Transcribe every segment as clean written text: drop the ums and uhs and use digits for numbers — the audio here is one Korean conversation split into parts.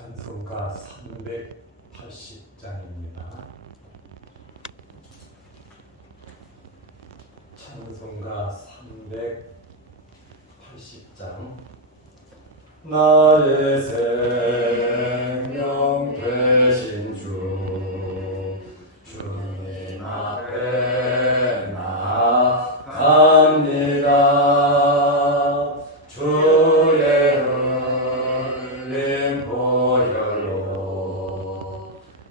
찬송가 380장입니다. 찬송가 380장. 나의 생명 되신 주님 앞에 나아갑니다. 주의 흘린 보혈로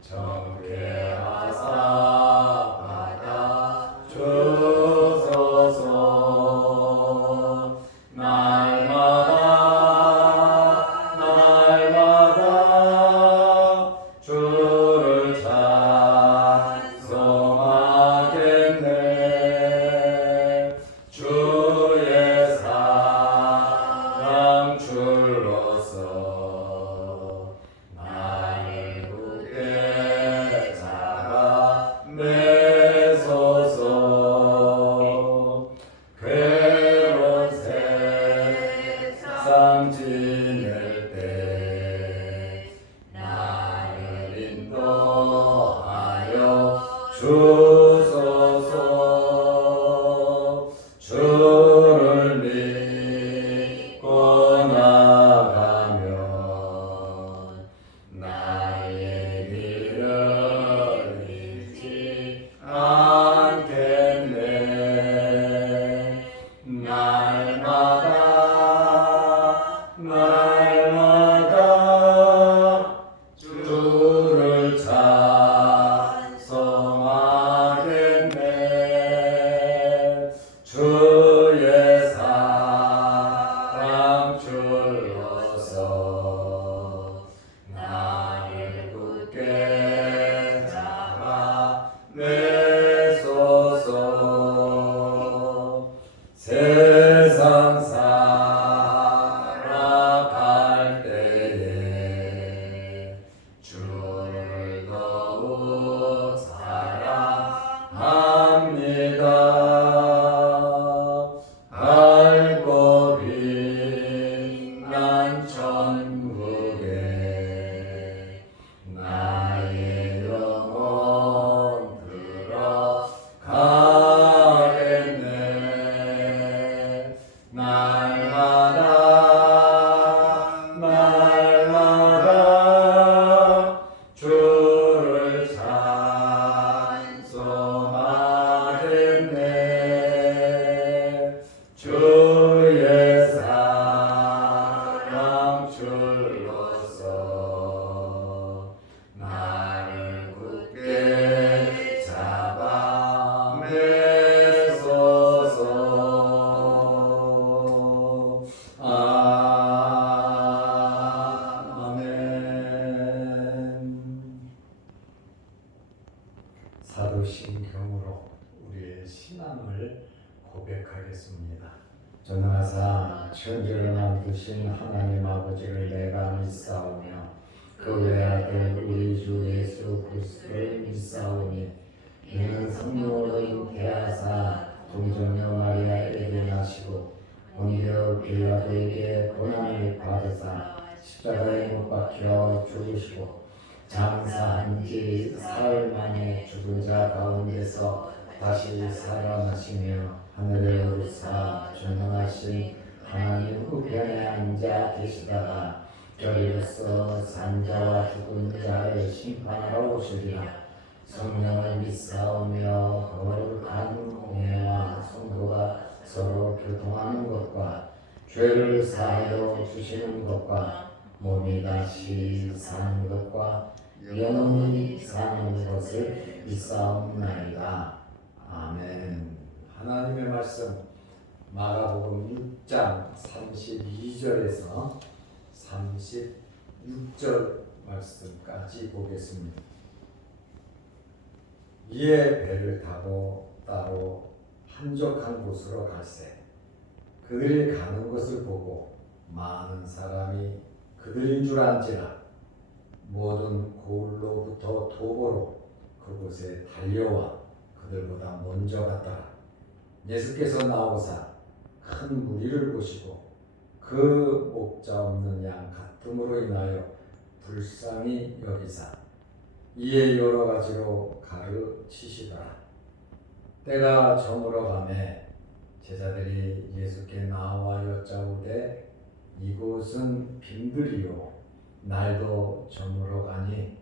정결하사 받아 주소서. 날마다 주를 찬송하겠네. 주의 사랑 줄로서 나를 굳게 잡아 내소서. 괴로운 세상 지낼 때 나를 인도하여 주소서. 주를 믿고 나가면 나의 길을 잃지 않겠네. 날마다 주를 찬송하겠네. 주의 사랑 줄로서 나를 굳게 잡아 내소서. 세상 살아갈 때에 주를 더욱 사랑합니다. 밝고 빛난 천국에 나의 영혼 들어가겠네. 날마다 주를 찬송하겠네. 주의 사랑 줄로서 나를 굳게 잡아 내소서. 아멘. 사도신경으로 우리의 신앙을 고백하겠습니다. 전능하사 천지를 만드신 하나님 아버지를 내가 믿사오며 그 외아들 우리 주 예수 그리스도를 믿사오니 이는 성령으로 잉태하사 동정녀 마리아에게 나시고 본디오 빌라도에게 고난을 받으사 십자가에 못 박혀 죽으시고 장사한 지 사흘 만에 죽은 자 가운데서 다시 살아나시며 하늘에 오르사 전능하신 하나님 우편에 앉아 계시다가 저리로서 산자와 죽은 자를 심판하러 오시리라. 성령을 믿사오며 거룩한 공회와 성도가 서로 교통하는 것과 죄를 사하여 주시는 것과 몸이 다시 사는 것과 영원히 사는 것을 믿사옵나이다. 아멘. 하나님의 말씀 마가복음 6장 32절에서 36절 말씀까지 보겠습니다. 이에 배를 타고 따로 한적한 곳으로 갈새 그들이 가는 것을 보고 많은 사람이 그들인 줄 안지라. 모든 고을로부터 도보로 그곳에 달려와 그들보다 먼저 갔더라. 예수께서 나오사 큰 무리를 보시고 그 목자 없는 양 같음으로 인하여 불쌍히 여기사 이에 여러 가지로 가르치시더라. 때가 저물어가매 제자들이 예수께 나와 여짜오되 이곳은 빈들이요 날도 저물어가니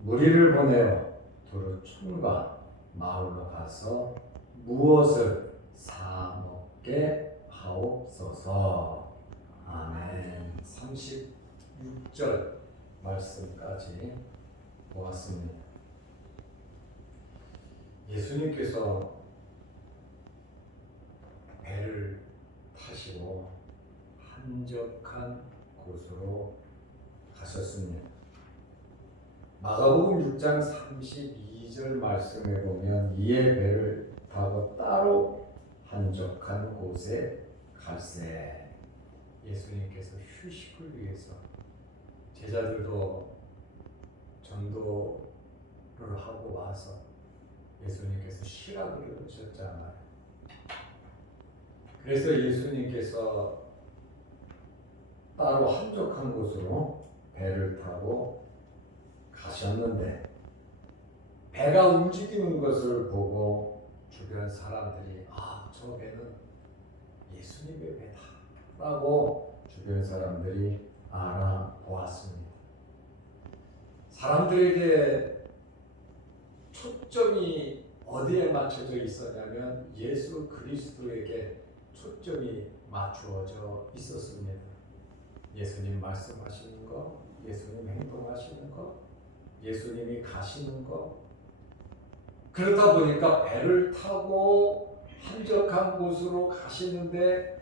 무리를 보내어 두루 촌과 마을로 가서 무엇을 사 먹게 하옵소서. 아멘. 36절 말씀까지 보았습니다. 예수님께서 배를 타시고 한적한 곳으로 가셨습니다. 마가복음 6장 32절 말씀에 보면 이에 배를 타고 따로 한적한 곳에 갈새. 예수님께서 휴식을 위해서 제자들도 전도를 하고 와서 예수님께서 쉬라고 그러셨잖아요. 그래서 예수님께서 따로 한적한 곳으로 배를 타고 가셨는데 배가 움직이는 것을 보고 주변 사람들이 저 배는 예수님의 배다 라고 주변 사람들이 알아보았습니다. 사람들에게 초점이 어디에 맞춰져 있었냐면 예수 그리스도에게 초점이 맞추어져 있었습니다. 예수님 말씀하시는 거, 예수님 행동하시는 거, 예수님이 가시는 거. 그러다 보니까 배를 타고 한적한 곳으로 가시는데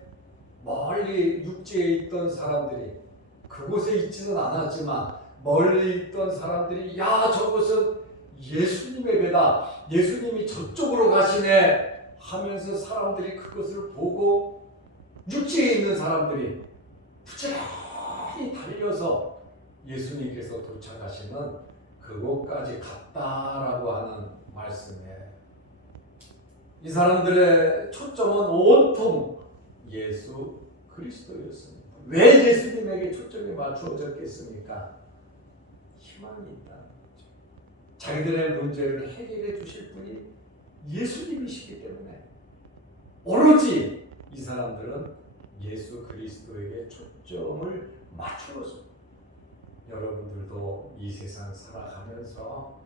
멀리 육지에 있던 사람들이 그곳에 있지는 않았지만 멀리 있던 사람들이 야 저것은 예수님의 배다. 예수님이 저쪽으로 가시네 하면서 사람들이 그것을 보고 육지에 있는 사람들이 부지런히 달려서 예수님께서 도착하시는 그곳까지 갔다라고 하는 말씀이에요. 이 사람들의 초점은 온통 예수 그리스도였습니다. 왜 예수님에게 초점이 맞추어졌겠습니까? 희망이 있다는 거죠. 자기들의 문제를 해결해 주실 분이 예수님이시기 때문에 오로지 이 사람들은 예수 그리스도에게 초점을 맞추었습니다. 여러분들도 이 세상 살아가면서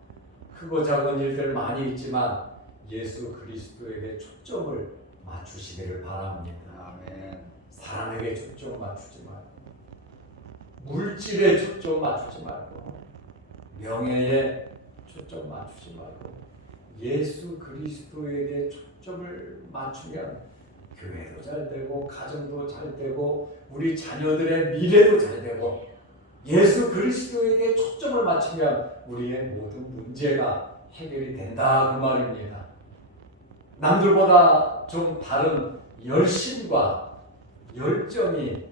크고 작은 일들 많이 있지만 예수 그리스도에게 초점을 맞추시기를 바랍니다. 아멘. 사람에게 초점 맞추지 말고 물질에 초점 맞추지 말고 명예에 초점 맞추지 말고 예수 그리스도에게 초점을 맞추면 교회도 잘 되고 가정도 잘 되고 우리 자녀들의 미래도 잘 되고 예수 그리스도에게 초점을 맞추면 우리의 모든 문제가 해결이 된다 그 말입니다. 남들보다 좀 다른 열심과 열정이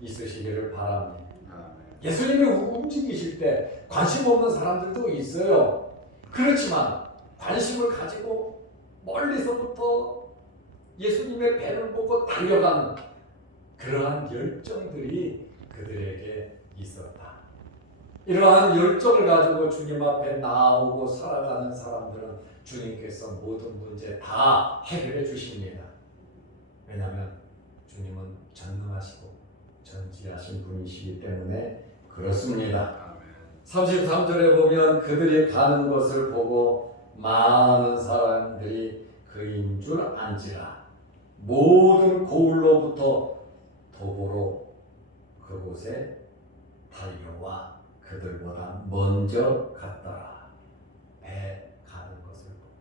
있으시기를 바랍니다. 예수님이 움직이실 때 관심 없는 사람들도 있어요. 그렇지만 관심을 가지고 멀리서부터 예수님의 배를 보고 달려가는 그러한 열정들이 그들에게 있었다. 이러한 열정을 가지고 주님 앞에 나오고 살아가는 사람들은 주님께서 모든 문제 다 해결해 주십니다. 왜냐하면 주님은 전능하시고 전지하신 분이시기 때문에 그렇습니다. 33절에 보면 그들이 가는 것을 보고 많은 사람들이 그인 줄 안지라 모든 고을로부터 도보로 그곳에 달려와 그들보다 먼저 갔더라. 배 가는 것을 보고.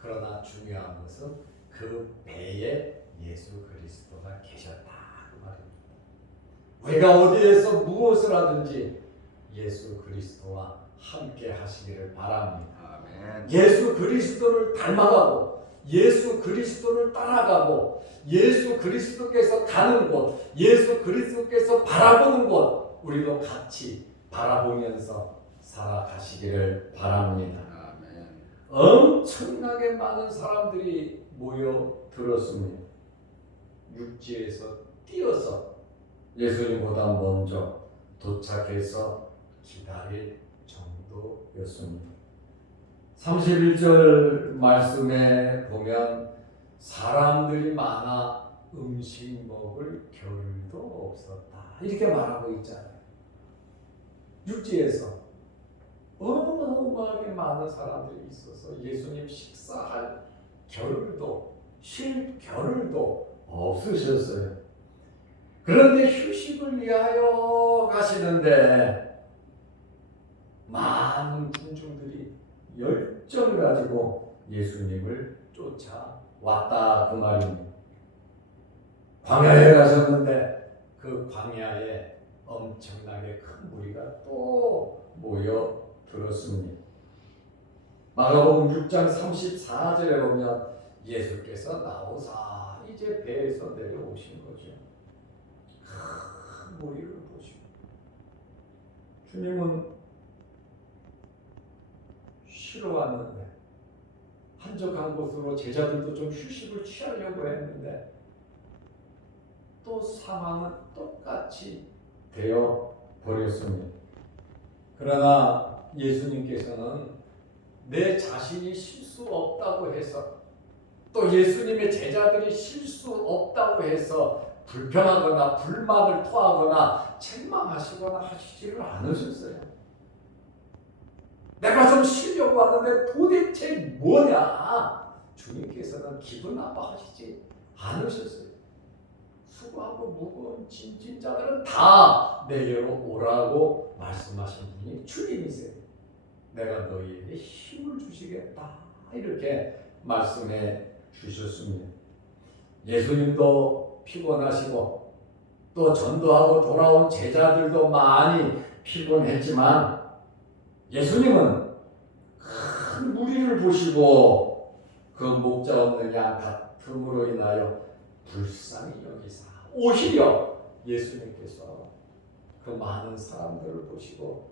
그러나 중요한 것은 그 배에 예수 그리스도가 계셨다 그 말입니다. 우리가 어디에서 무엇을 하든지 예수 그리스도와 함께 하시기를 바랍니다. 아멘. 예수 그리스도를 닮아가고 예수 그리스도를 따라가고 예수 그리스도께서 가는 곳, 예수 그리스도께서 바라보는 곳 우리도 같이 바라보면서 살아가시기를 바랍니다. 아멘. 엄청나게 많은 사람들이 모여들었습니다. 육지에서 뛰어서 예수님보다 먼저 도착해서 기다릴 정도였습니다. 31절 말씀에 보면 사람들이 많아 음식 먹을 겨를도 없었다 이렇게 말하고 있잖아요. 6지에서 어마어마하게 많은 사람들이 있어서 예수님 식사할 겨를도 쉴 겨를도 없으셨어요. 그런데 휴식을 위하여 가시는데 많은 군중들이 열정을 가지고 예수님을 쫓아왔다 그 말입니다. 광야에 가셨는데 그 광야에 엄청나게 큰 무리가 또 모여들었습니다. 마가복음 6장 34절에 보면 예수께서 나오사 이제 배에서 내려오신 거죠. 큰 무리를 보시고 주님은 쉬러 왔는데 한적한 곳으로 제자들도 좀 휴식을 취하려고 했는데 또 상황은 똑같이 되어 버렸습니다. 그러나 예수님께서는 내 자신이 쉴 수 없다고 해서 또 예수님의 제자들이 쉴 수 없다고 해서 불평하거나 불만을 토하거나 책망하시거나 하시지를 않으셨어요. 내가 좀 쉬려고 하는데 도대체 뭐냐? 주님께서는 기분 나빠하시지 않으셨어요. 수고하고 무거운 짐진 자들은 다 내게로 오라고 말씀하신 분이 주님이세요. 내가 너희에게 힘을 주시겠다 이렇게 말씀해 주셨습니다. 예수님도 피곤하시고 또 전도하고 돌아온 제자들도 많이 피곤했지만 예수님은 큰 무리를 보시고 그 목자 없는 양 같음으로 인하여 불쌍히 여기사 오히려 예수님께서 그 많은 사람들을 보시고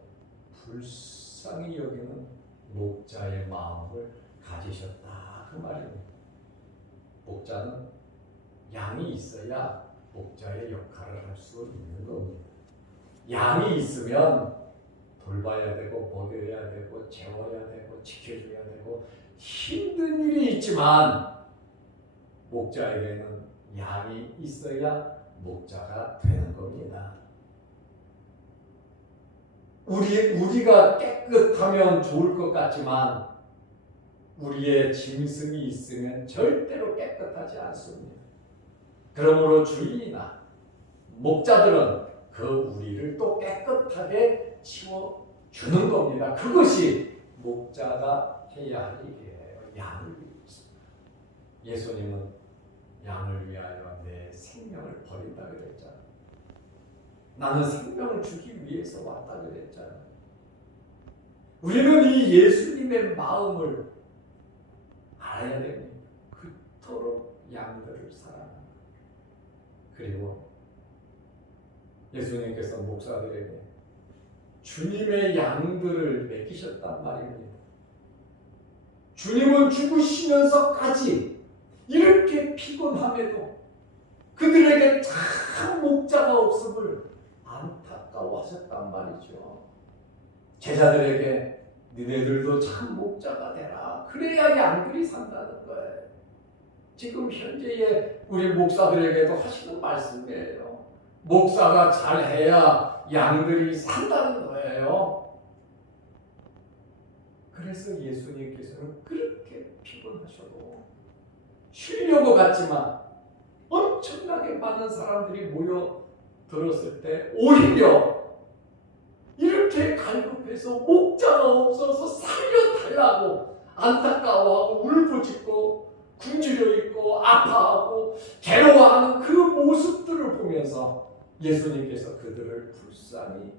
불쌍히 여기는 목자의 마음을 가지셨다 그 말입니다. 목자는 양이 있어야 목자의 역할을 할 수 있는 겁니다. 양이 있으면 돌봐야 되고 먹여야 되고 재워야 되고 지켜줘야 되고 힘든 일이 있지만 목자에게는 양이 있어야 목자가 되는 겁니다. 우리가 깨끗하면 좋을 것 같지만 우리의 짐승이 있으면 절대로 깨끗하지 않습니다. 그러므로 주인이나 목자들은 그 우리를 또 깨끗하게 치워주는 겁니다. 그것이 목자가 해야 할 일이에요. 양을 위해서. 예수님은 양을 위하여 내 생명을 버린다 그랬잖아요. 나는 생명을 주기 위해서 왔다 그랬잖아요. 우리는 이 예수님의 마음을 알아야 됩니다. 그토록 양들을 사랑합니다. 그리고 예수님께서 목사들에게 주님의 양들을 맡기셨단 말입니다. 주님은 죽으시면서까지 이렇게 피곤함에도 그들에게 참 목자가 없음을 안타까워하셨단 말이죠. 제자들에게 너희들도 참 목자가 되라. 그래야 양들이 산다는 거예요. 지금 현재의 우리 목사들에게도 하시는 말씀이에요. 목사가 잘해야 양들이 산다는 거예요. 그래서 예수님께서는 그렇게 피곤하셔도 쉬려고 갔지만 엄청나게 많은 사람들이 모여들었을 때 오히려 이렇게 갈급해서 목자가 없어서 살려달라고 안타까워하고 울부짖고 굶주려 있고 아파하고 괴로워하는 그 모습들을 보면서 예수님께서 그들을 불쌍히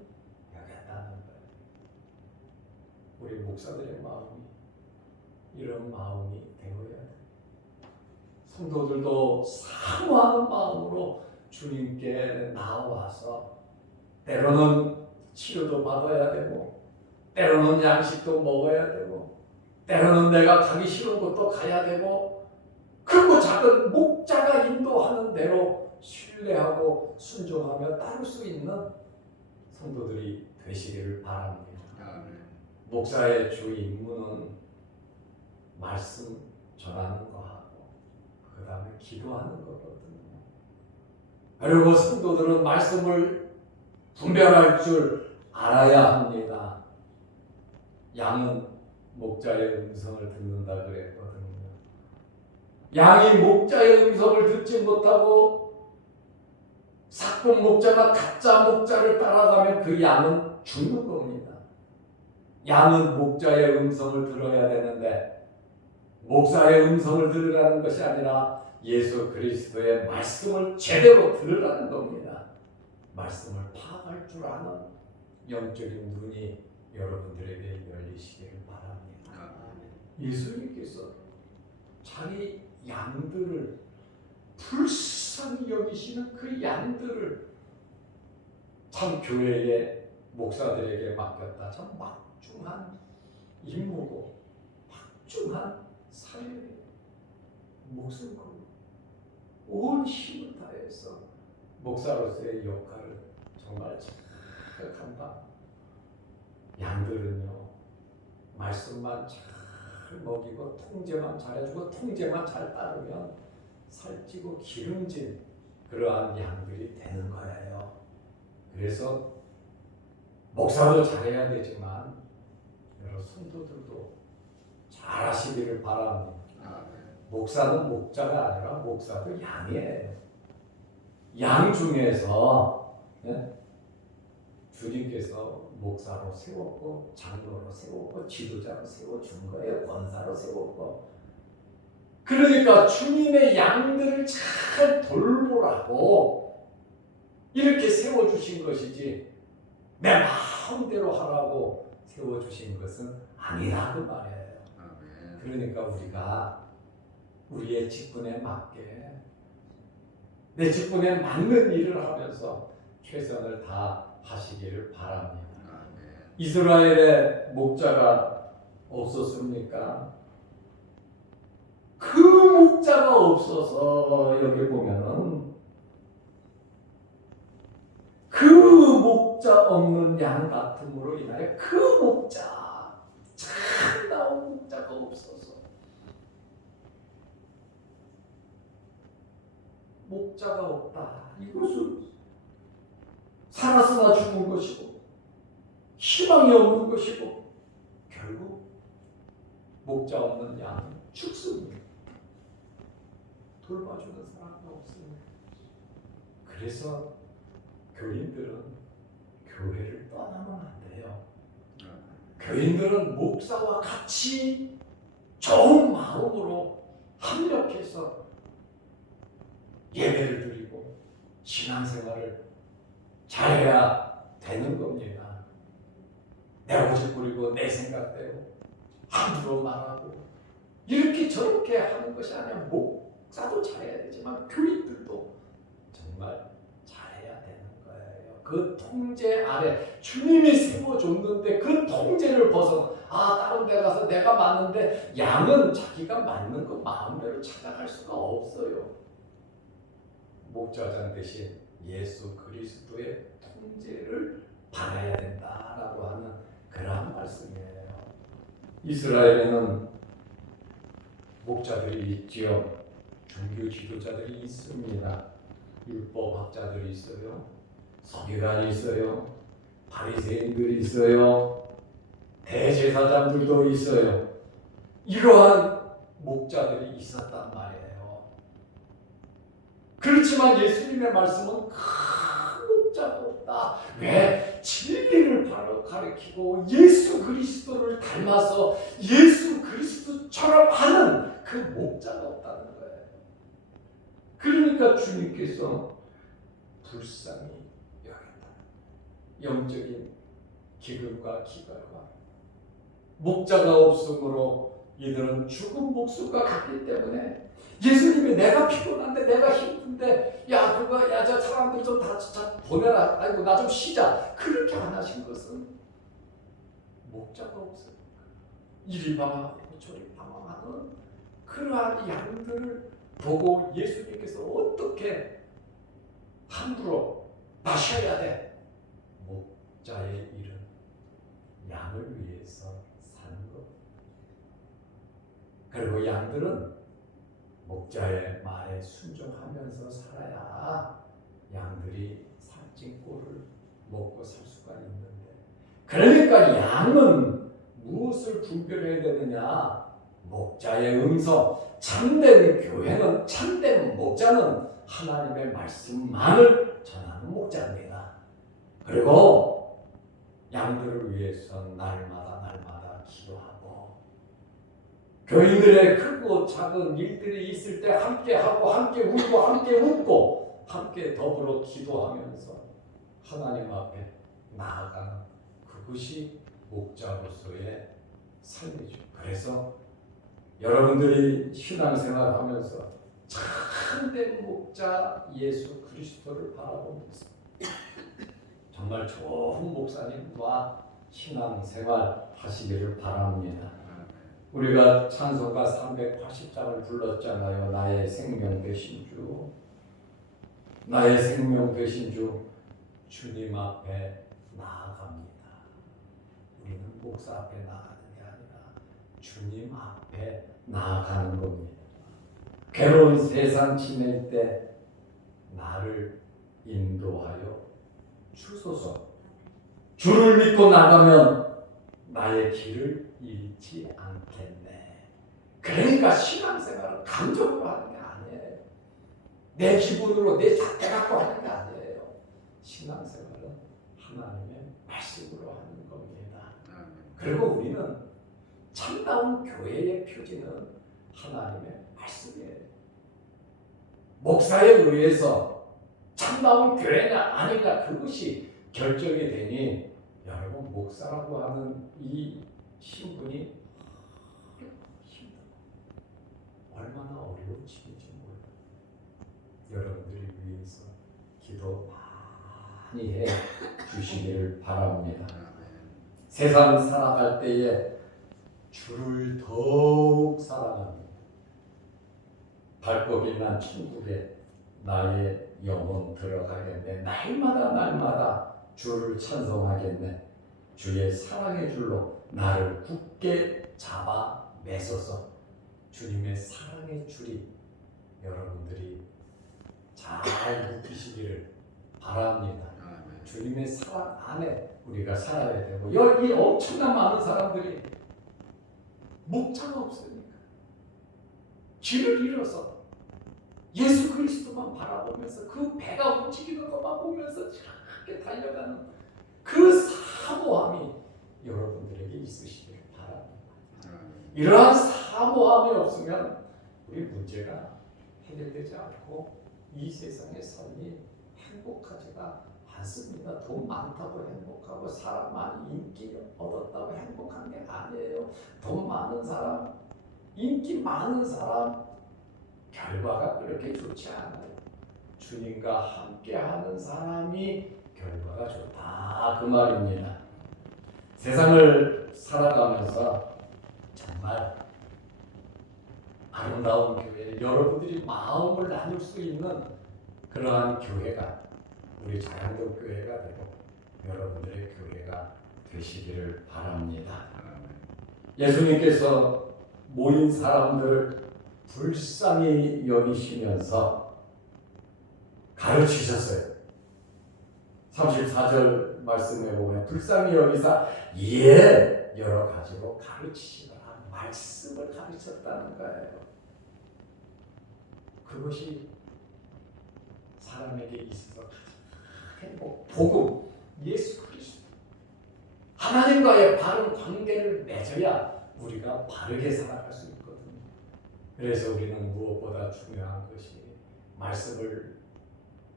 여겼다는 거예요. 우리 목사들의 마음이 이런 마음이 되어야 돼요. 성도들도 사모하는 마음으로 주님께 나와서 때로는 치료도 받아야 되고 때로는 양식도 먹어야 되고 때로는 내가 가기 싫은 곳도 가야 되고 크고 작은 목자가 인도하는 대로 신뢰하고 순종하며 따를 수 있는 성도들이 되시기를 바랍니다. 아멘. 목사의 주 임무는 말씀 전하는 거 하고 그 다음에 기도하는 거거든요. 그리고 성도들은 말씀을 분별할 줄 알아야 합니다. 양은 목자의 음성을 듣는다 그랬거든요. 양이 목자의 음성을 듣지 못하고 사건 목자가 가짜 목자를 따라가면 그 양은 죽는 겁니다. 양은 목자의 음성을 들어야 되는데 목사의 음성을 들으라는 것이 아니라 예수 그리스도의 말씀을 제대로 들으라는 겁니다. 말씀을 파악할 줄 아는 영적인 눈이 여러분들에게 열리시기를 바랍니다. 예수님께서 자기 양들을 불쌍히 여기시는 그 양들을 참 교회의 목사들에게 맡겼다. 참 막중한 임무고 막중한 사역이에요. 목숨 걸고 온 힘을 다해서 목사로서의 역할을 정말 잘 감당. 양들은요 말씀만 잘 먹이고 통제만 잘해주고 통제만 잘 따르면 살찌고 기름진 그러한 양들이 되는 거예요. 그래서 목사도 잘해야 되지만 여러 성도들도 잘하시기를 바랍니다. 목사는 목자가 아니라 목사도 양이에요. 양 중에서 주님께서 목사로 세웠고 장로로 세웠고 지도자로 세워준 거예요. 권사로 세웠고. 그러니까 주님의 양들을 잘 돌보라고 이렇게 세워주신 것이지 내 마음대로 하라고 세워주신 것은 아니라 그 말이에요. 그러니까 우리가 우리의 직분에 맞게 내 직분에 맞는 일을 하면서 최선을 다하시기를 바랍니다. 이스라엘에 목자가 없었습니까? 그 목자가 없어서 여기 보면은 그 목자 없는 양 같음으로 인하여 그 목자 참다운 목자가 없어서 목자가 없다. 이것은 살았으나 죽은 것이고 희망이 없는 것이고 결국 목자 없는 양은 죽습니다. 돌봐주는 사람이 없습니다. 그래서 교인들은 교회를 떠나면 안 돼요. 교인들은 목사와 같이 좋은 마음으로 합력해서 예배를 드리고 신앙생활을 잘해야 되는 겁니다. 내 고집 부리고 내 생각대로 함부로 말하고 이렇게 저렇게 하는 것이 아니라 목사도 잘해야 되지만 교인들도 정말 잘해야 되는 거예요. 그 통제 아래 주님이 세워줬는데 그 통제를 벗어 다른 데 가서 내가 맞는데 양은 자기가 맞는 거 마음대로 찾아갈 수가 없어요. 목자장 대신 예수 그리스도의 통제를 받아야 된다라고 하는 그러한 말씀이에요. 이스라엘에는 목자들이 있지요. 종교 지도자들이 있습니다. 율법학자들이 있어요. 서기관이 있어요. 바리새인들이 있어요. 대제사장들도 있어요. 이러한 목자들이 있었단 말이에요. 그렇지만 예수님의 말씀은 큰 목자가 없다. 왜? 진리를 바로 가르치고 예수 그리스도를 닮아서 예수 그리스도처럼 하는 그 목자가 없다는 거예요. 그러니까 주님께서 불쌍히 여긴다. 영적인 기근과 기갈과 목자가 없으므로 이들은 죽은 목숨과 같기 때문에 예수님이 내가 피곤한데 내가 힘든데 저 사람들 좀 다 보내라. 아이고 나 좀 쉬자. 그렇게 안 하신 것은 목자가 없어요. 이리 방황하고 저리 방황하는 그러한 양들을 보고 예수님께서 어떻게 함부로 마셔야 돼. 목자의 일은 양을 위해서 사는 것. 그리고 양들은 목자의 말에 순종하면서 살아야 양들이 살찐 꼴을 먹고 살 수가 있는데, 그러니까 양은 무엇을 분별해야 되느냐? 목자의 음성. 참된 교회는, 참된 목자는 하나님의 말씀만을 전하는 목자입니다. 그리고 양들을 위해서 날마다 기도하고, 교인들의 크고 작은 일들이 있을 때 함께하고 함께 울고 함께 웃고 함께 더불어 기도하면서 하나님 앞에 나아가는 그것이 목자로서의 삶이죠. 그래서 여러분들이 신앙생활하면서 참된 목자 예수 그리스도를 바라보면서 정말 좋은 목사님과 신앙생활 하시기를 바랍니다. 우리가 찬송가 380장을 불렀잖아요. 나의 생명 되신 주, 나의 생명 되신 주, 주님 앞에 나아갑니다. 우리는 목사 앞에 나아가는 게 아니라 주님 앞에 나아가는 겁니다. 괴로운 세상 지낼 때 나를 인도하여 주소서. 주를 믿고 나가면 나의 길을 잃지 않겠네. 그러니까 신앙생활은 감정으로 하는 게 아니에요. 내 기분으로 내 잣대 갖고 하는 게 아니에요. 신앙생활은 하나님의 말씀으로 하는 겁니다. 그리고 우리는 참다운 교회의 표지는 하나님의 말씀이에요. 목사에 의해서 참다운 교회냐 아니냐 그것이 결정이 되니, 여러분 목사라고 하는 이 신분이 힘들어. 얼마나 어려운 일인지 몰라요. 여러분들이 위해서 기도 많이 해 주시기를 바랍니다. 세상 살아갈 때에 주를 더욱 사랑합니다. 발걸이 난 천국에 나의 영혼 들어가겠네. 날마다 주를 찬송하겠네. 주의 사랑의 줄로 나를 굳게 잡아 매서서. 주님의 사랑의 줄이 여러분들이 잘 묶이시기를 바랍니다. 주님의 사랑 안에 우리가 살아야 되고, 여기 엄청난 많은 사람들이 목자가 없으니까 길을 잃어서 예수 그리스도만 바라보면서 그 배가 움직이는 것만 보면서 이렇게 달려가는 그 사모함이 여러분들에게 있으시기를 바랍니다. 이러한 사모함이 없으면 우리 문제가 해결되지 않고 이 세상의 삶이 행복하지가 않습니다. 돈 많다고 행복하고 사람 많이 인기 얻었다고 행복한 게 아니에요. 돈 많은 사람, 인기 많은 사람 결과가 그렇게 좋지 않아요. 주님과 함께하는 사람이 결과가 좋다 그 말입니다. 세상을 살아가면서 정말 아름다운 교회, 여러분들이 마음을 나눌 수 있는 그러한 교회가 우리 자양동 교회가 되고 여러분들의 교회가 되시기를 바랍니다. 예수님께서 모인 사람들을 불쌍히 여기시면서 가르치셨어요. 34절 말씀에 보면 불쌍히 여기사 여러 가지로 가르치시더라. 말씀을 가르쳤다는 거예요. 그것이 사람에게 있어서 행복, 복음, 예수 그리스도, 하나님과의 바른 관계를 맺어야 우리가 바르게 살아갈 수 있거든요. 그래서 우리는 무엇보다 중요한 것이 말씀을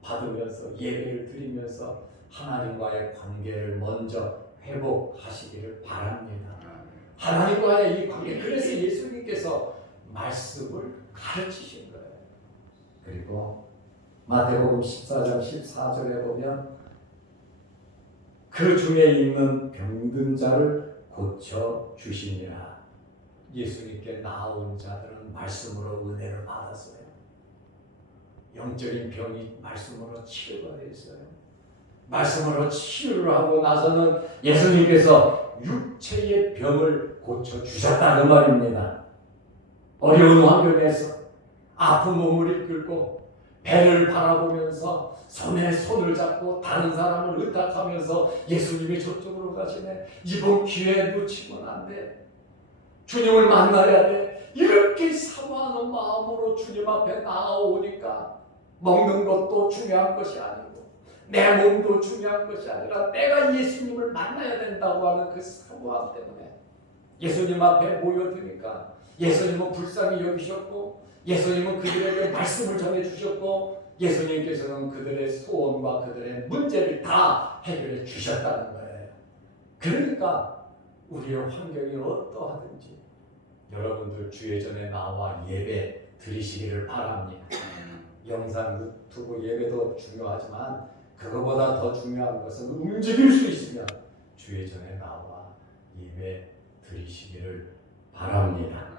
받으면서 예배를 드리면서 하나님과의 관계를 먼저 회복하시기를 바랍니다. 하나님과의 이 관계, 그래서 예수님께서 말씀을 가르치신 거예요. 그리고 마태복음 14장 14절에 보면 그 중에 있는 병든 자를 고쳐 주시니라. 예수님께 나온 자들은 말씀으로 은혜를 받았어요. 영적인 병이 말씀으로 치료가 됐어요. 말씀으로 치유를 하고 나서는 예수님께서 육체의 병을 고쳐주셨다는 말입니다. 어려운 환경에서 아픈 몸을 이끌고 배를 바라보면서 손에 손을 잡고 다른 사람을 의탁하면서 예수님이 저쪽으로 가시네. 이번 기회 놓치면 안 돼. 주님을 만나야 돼. 이렇게 사모하는 마음으로 주님 앞에 나아오니까 먹는 것도 중요한 것이 아니고 내 몸도 중요한 것이 아니라 내가 예수님을 만나야 된다고 하는 그 사모함 때문에 예수님 앞에 모여드니까 예수님은 불쌍히 여기셨고 예수님은 그들에게 말씀을 전해주셨고 예수님께서는 그들의 소원과 그들의 문제를 다 해결해 주셨다는 거예요. 그러니까 우리의 환경이 어떠하든지 여러분들 주의 전에 나와 예배 드리시기를 바랍니다. 영상 유튜브 예배도 중요하지만 그거보다 더 중요한 것은 움직일 수 있으면 주의 전에 나와 예배 드리시기를 바랍니다.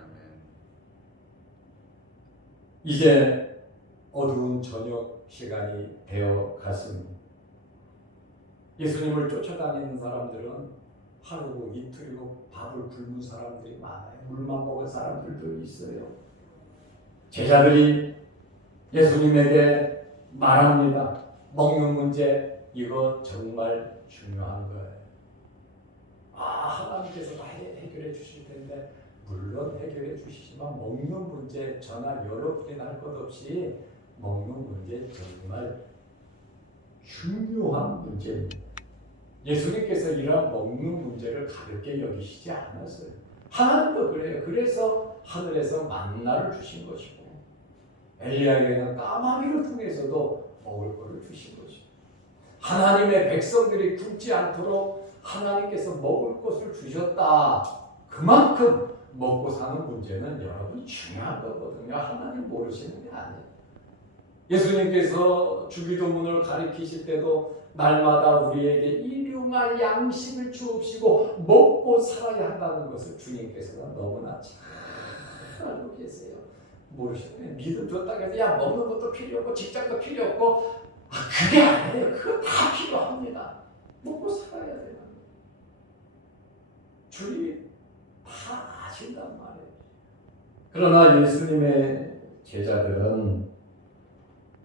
이제 어두운 저녁 시간이 되어 갔습니다. 예수님을 쫓아다니는 사람들은 하루고 이틀이고 밥을 굶은 사람들이 많아요. 물만 먹은 사람들도 있어요. 제자들이 예수님에게 말합니다. 먹는 문제 이거 정말 중요한 거예요. 하나님께서 다 해결해 주실 텐데 물론 해결해 주시지만 먹는 문제 저나 여러분이 할 것 없이 먹는 문제 정말 중요한 문제입니다. 예수님께서 이러한 먹는 문제를 가볍게 여기시지 않았어요. 하나님도 그래요. 그래서 하늘에서 만나를 주신 것이고 엘리야에게는 까마귀를 통해서도 먹을 것을 주신 것이고 하나님의 백성들이 굶지 않도록 하나님께서 먹을 것을 주셨다. 그만큼 먹고 사는 문제는 여러분 중요한 거거든요. 하나님 모르시는 게 아니에요. 예수님께서 주기도문을 가리키실 때도 날마다 우리에게 일용할 양식을 주옵시고 먹고 살아야 한다는 것을 주님께서는 너무나 잘 알고 계세요. 모르시는 믿음 줬다고 해서 야 먹는 것도 필요 없고 직장도 필요 없고 그게 아니에요. 그거 다 필요합니다. 먹고 살아야 돼요. 주님이 다 아신단 말이에요. 그러나 예수님의 제자들은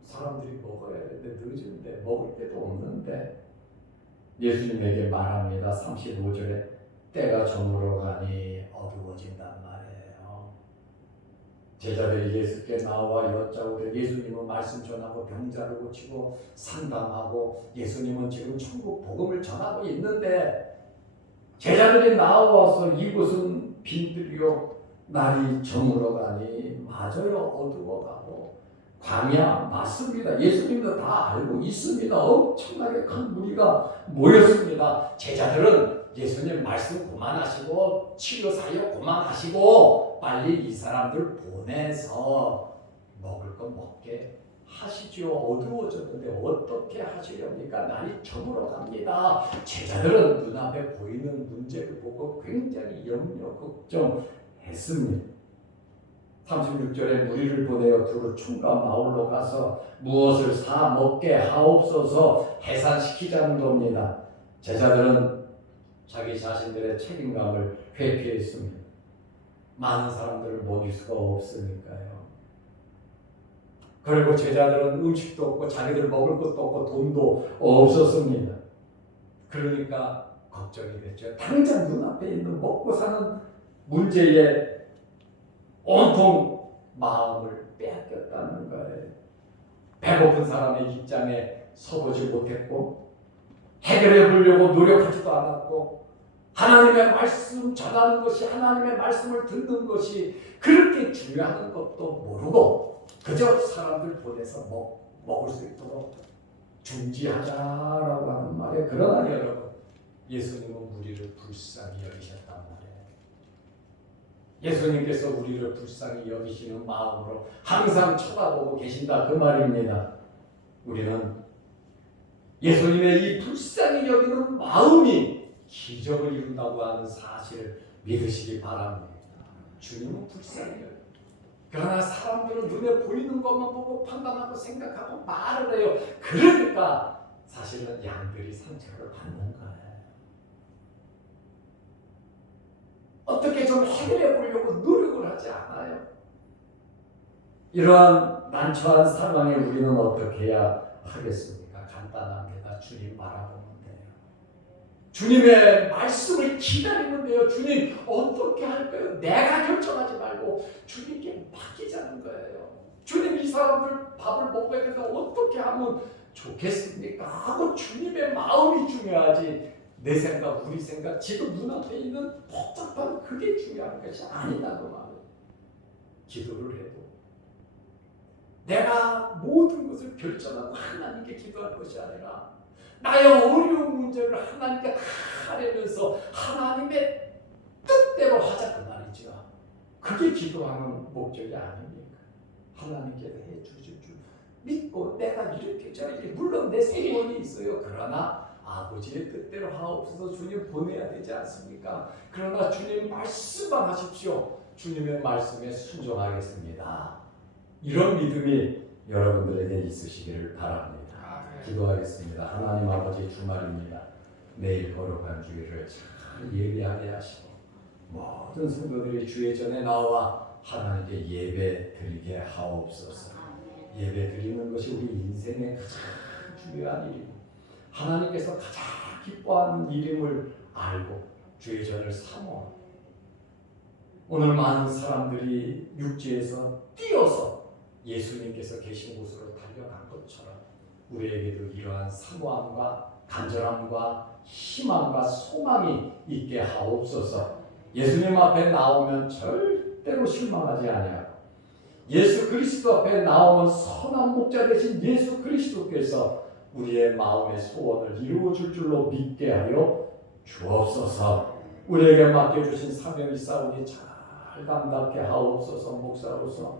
사람들이 먹어야 되는데 늦은데 먹을 데도 없는데 예수님에게 말합니다. 35절에 때가 저물어 가니 어두워진단 말이에요. 제자들이 예수께 나와 여짜오되 예수님은 말씀 전하고 병자를 고치고 상담하고 예수님은 지금 천국 복음을 전하고 있는데 제자들이 나와서 이곳은 빈들이요 날이 저물어 가니 맞아요 어두워가고 광야 맞습니다. 예수님도 다 알고 있습니다. 엄청나게 큰 무리가 모였습니다. 제자들은 예수님 말씀 그만하시고 치료 사역 그만하시고 빨리 이 사람들 보내서 먹을 거 먹게 하시죠. 어두워졌는데 어떻게 하시렵니까? 날이 저물어 갑니다. 제자들은 눈앞에 보이는 문제를 보고 굉장히 염려 걱정했습니다. 36절에 무리를 보내어 두루 총과 마을로 가서 무엇을 사 먹게 하옵소서 해산시키자는 겁니다. 제자들은 자기 자신들의 책임감을 회피했습니다. 많은 사람들을 먹일 수가 없으니까요. 그리고 제자들은 음식도 없고 자기들 먹을 것도 없고 돈도 없었습니다. 그러니까 걱정이 됐죠. 당장 눈앞에 있는 먹고 사는 문제에 온통 마음을 빼앗겼다는 거예요. 배고픈 사람의 입장에 서보지 못했고 해결해 보려고 노력하지도 않았고 하나님의 말씀 전하는 것이 하나님의 말씀을 듣는 것이 그렇게 중요한 것도 모르고 그저 사람들 보내서 먹을 수 있도록 중지하자라고 하는 말이에요. 그러나 여러분 예수님은 우리를 불쌍히 여기셨단 말이에요. 예수님께서 우리를 불쌍히 여기시는 마음으로 항상 쳐다보고 계신다 그 말입니다. 우리는 예수님의 이 불쌍히 여기는 마음이 기적을 이룬다고 하는 사실을 믿으시기 바랍니다. 주님은 불쌍히 여기는 그러나 사람들은 눈에 보이는 것만 보고 판단하고 생각하고 말을 해요. 그러니까 사실은 양들이 상처를 받는 거예요. 어떻게 좀 해결해 보려고 노력을 하지 않아요. 이러한 난처한 상황에 우리는 어떻게 해야 하겠습니까? 간단합니다. 주님 바라보면 돼요. 주님의 말씀을 기다리면 돼요. 주님 어떻게 할까요? 내가 결정하지 말고 주님께 맡기자는 거예요. 주님 이 사람들 밥을 먹어야 되는데 어떻게 하면 좋겠습니까? 하고 주님의 마음이 중요하지 내 생각, 우리 생각, 지금 눈앞에 있는 복잡한 그게 중요한 것이 아니다고 말해요. 기도를 해도 내가 모든 것을 결정하고 하나님께 기도할 것이 아니라 나의 어려운 문제를 하나님께 다 하려면서 하나님의 뜻대로 하자 그 말이죠. 그게 기도하는 목적이 아닙니까? 하나님께서 해주실 줄 믿고 내가 이렇게 저렇게 물론 내 소원이 있어요. 그러나 아버지의 뜻대로 하옵소서. 주님 보내야 되지 않습니까? 그러나 주님 말씀만 하십시오. 주님의 말씀에 순종하겠습니다. 이런 믿음이 여러분들에게 있으시기를 바랍니다. 기도하겠습니다. 하나님 아버지 주말입니다. 내일 거룩한 주일을 잘 예배하게 하시고 모든 성도들이 주의 전에 나와 하나님께 예배 드리게 하옵소서. 예배 드리는 것이 우리 인생의 가장 중요한 일이고 하나님께서 가장 기뻐하는 일임을 알고 주의 전을 사모하고 오늘 많은 사람들이 육지에서 뛰어서 예수님께서 계신 곳으로 달려간 것처럼 우리에게도 이러한 사모함과 간절함과 희망과 소망이 있게 하옵소서. 예수님 앞에 나오면 절대로 실망하지 아니하고 예수 그리스도 앞에 나오면 선한 목자 되신 예수 그리스도께서 우리의 마음의 소원을 이루어줄 줄로 믿게 하여 주옵소서. 우리에게 맡겨주신 사명이 싸우니 잘 감당케 하옵소서. 목사로서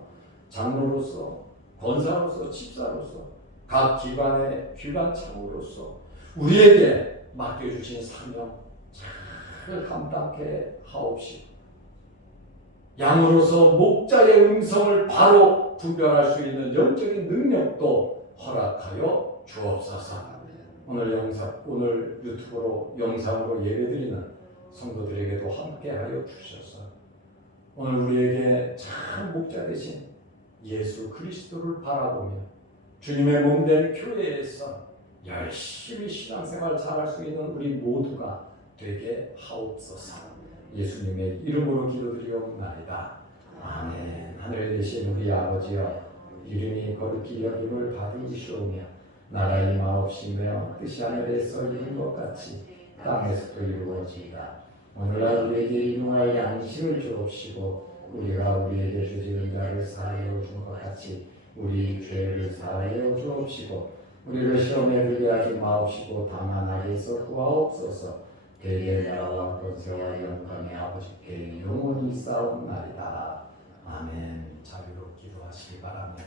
장로로서 권사로서 집사로서 각 기관의 기관장으로서 우리에게 맡겨주신 사명 잘 감당케 하옵시고 양으로서 목자의 음성을 바로 분별할 수 있는 영적인 능력도 허락하여 주옵소서. 오늘 유튜브로 영상으로 예배드리는 성도들에게도 함께하여 주셔서 오늘 우리에게 참 목자 되신 예수 그리스도를 바라보며 주님의 몸된 교회에서 열심히 신앙생활 잘할 수 있는 우리 모두가 되게 하옵소서. 예수님의 이름으로 기도드리옵나이다. 아멘. 하늘에 계신 우리 아버지여 이름이 거룩히 여김을 받으시오며 나라 임하옵시며 뜻이 하늘에서 이룬 것 같이 땅에서도 이루어지이다. 오늘날 우리에게 일용할 양식을 주옵시고 우리가 우리에게 죄지은 자를 사하여 준 것 같이 우리 죄를 사하여 주옵시고 우리를 시험에 들게 하지 마옵시고 다만 악에서 구하옵소서. 대개 나라와 권세와 영광의 아버지께 영원히 싸움나이다. 아멘. 자비로 기도하시기 바랍니다.